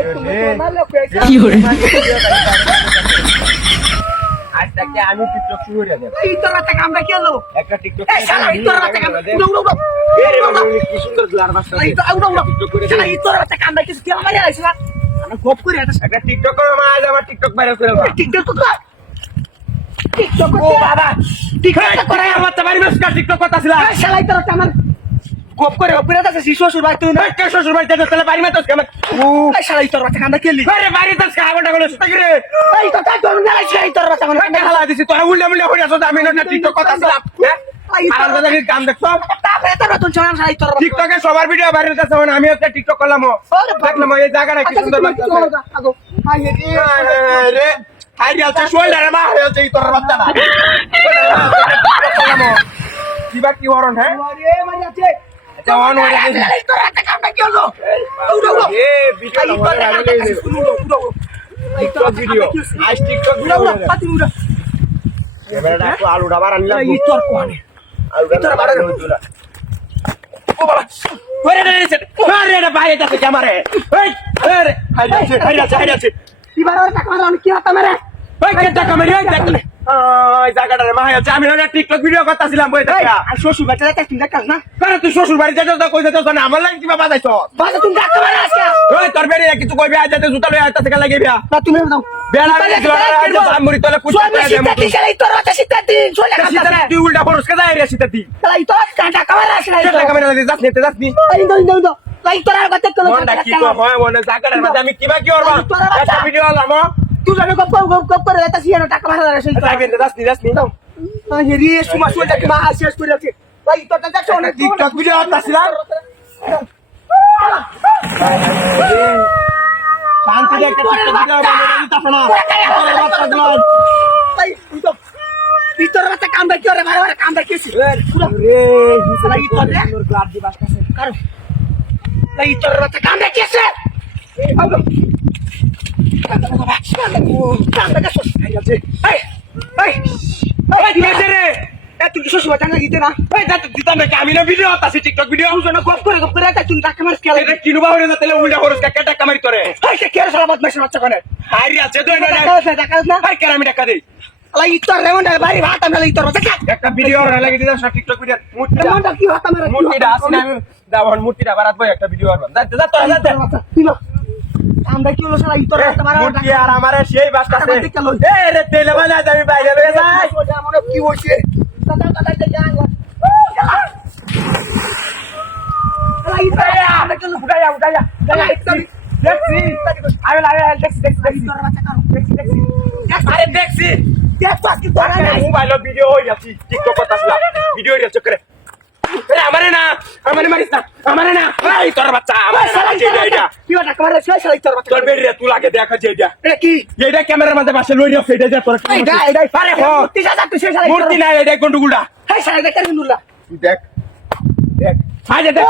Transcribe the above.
কি hore আজকে আমি টিকটক শুরু করে দেব। এই তোর একটা কামটা কি হলো? একটা টিকটক এই শালা এই তোর একটা কাম উড়ো উড়ো কি সুন্দর গ্লার বাসটা এই তো উড়ো উড়ো শালা এই তোর একটা কামটা কিছু কেন মারি আইছ না আমি গপ করে একটা টিকটক করে আজ আবার টিকটক ভাইরাল করে দাও। টিকটক তো টিকটক ও বাবা টিকটক করে আমার তো বাড়ি বসে টিকটক করতেছিলাম। এই শালা এই তোর একটা আমার গপ করে ওপরে আছে শ্বশুর ভাই তুই না কে শ্বশুর বাড়িতে তাহলে বাড়ি মে তো কেমন এই শালা এই তোর একটা কামটা খেলি আরে বাড়ি তো খাওয়াটা গুলো সুতা করে এই তো কাজ করুন না এই তোর একটা কামটা কাটা হালা দিছি তোরা উল্লে মুল্লে হইয়া তো আমি না টিকটক করতেছিলাম। আর দাদা কাম দেখছো তারপরে তোর নতুন চলাম শালা এই তোর টিকটকে সবার ভিডিও ভাইরাল করতে হবে আমি একটা টিকটক করলাম দেখলাম এই জায়গাটা কি সুন্দর রে হাইরি আছে শোল্ডারে মা হয়েছে এই তোর বাচ্চাটা কিবা কি হরন হ্যাঁ আরে মারি আছে জওয়ান হয়ে গেছে এই তোর একটা কামটা কি হলো উড়ো উড়ো এ ভিডিও টিকটক ভিডিও আজ টিকটক ভিডিও ক্যামেরাটা একটু আলুটা বাড়া নিলাম আলুটা বাড়া হইছিল ও বাবা ওরে রে ওরে রে ভাই এটা ক্যামেরা এই আরে হাইরি আছে এবারে টাকা মারা কি হতা মেরে ওই কে টাকা মেরে ওই দেখলে ওই জায়গাটারে মা হচ্ছে আমি না টিকটক ভিডিও করতেছিলাম বই দেখা আর শ্বশুর বাচ্চা একটা চিন্তা কাজ না আরে তুই শ্বশুর বাড়ি যাচ্ছ তো কই যাচ্ছ না আমার লাগি কিবা বাজাইছ বাজা তুমি টাকা মারা আজকে ওই তোর বেরি কিছু কইবে আজ যাতে জুতা লই আইতা থেকে লাগি বিয়া না তুমি দাও বেলা আজ আমরি তোলে পুষ্পা সোয়া সিতা কি শালা এই তোর একটা সিতা দিন সোয়া সিতা তুই উল্টা ফরস কে যায় রে সিতা দি শালা এই তোর টাকা মারা আসে না টাকা মেরে দিস যাস নি এই দাও লাই তোর আর কথা কল মনটা কি কো হয় মনে জায়গাটার মধ্যে আমি কিবা কি করব একটা ভিডিও আলাম তুই জানো গপ করে এটা সিয়ানো টাকা মারা আসে যাইবেন যাস নি দাও আরে রে সুমা সোয়া কি মা শেষ করে আছে ভাই তোরটা দেখছো না টিকটক ভিডিও করতেছিলাম শান্তি দে একটা টিকটক ভিডিও বানাই দিতাছ না ভাই তুই তো ভিতরে একটা কামটা কি করে মারা কামটা কি ছিল পুরো রে শালা এই তোর রে গ্লাস দি বাস কাছে কারো এই তোর একটা কামটা কি আছে কামটা কি আছে এই এই ওই দিতে রে তুই শ্বশুর বাচ্চা না দিতে না ওই দাঁত দিতাম না আমি না ভিডিও করতেছি টিকটক ভিডিও তুই গপ করে একটা তুই টাকা মার খেলা এটা কিনুবা হরে না তাহলে উল্টা ফরস কে টাকা মারি করে এই সে কেন সালামত মেশে বাচ্চা করে হাইরি আছে তো না টাকা না হাই কেন আমি টাকা দেই আলা ইতর রেমন বাড়ি ভাত আমরা ইতর বাচ্চা একটা ভিডিও লাগে দিতাম টিকটক ভিডিও রেমন কি ভাত আমরা মূর্তিটা আসলে আমি দাবন মূর্তিটা বারাত বই একটা ভিডিও করব যা তোরা যা আমরা কি হলো সালা ইতর একটা মারা মূর্তি আর আমারে সেই বাস কাছে এ রে তেলে বাজা আমি বাইরে লয়ে যাই মনে কি হইছে দাদা যাই আলা ইতর আমরা কি উঠাইয়া দেখছি আরে দেখছি আরে দেখছি দেখ তো কি করা নাই মোবাইল ভিডিও হই যাচ্ছি টিকটক করতেছিলাম ভিডিও এর চক্করে আরে আমারে মারিস না আমারে না এই তোর বাচ্চা আমার সালা এটা কি টাকা মারা সালা ইতর বাচ্চা তোর বেরি তুই লাগে দেখা যে এটা এটা কি এইটা ক্যামেরার মধ্যে পাশে লই যাচ্ছে এটা যা তোর এটা আরে হ তুই যা তুই সালা মূর্তি না এটা গন্ডগোলটা এই সালা দেখেন নুল্লা তুই দেখ আজ দেখ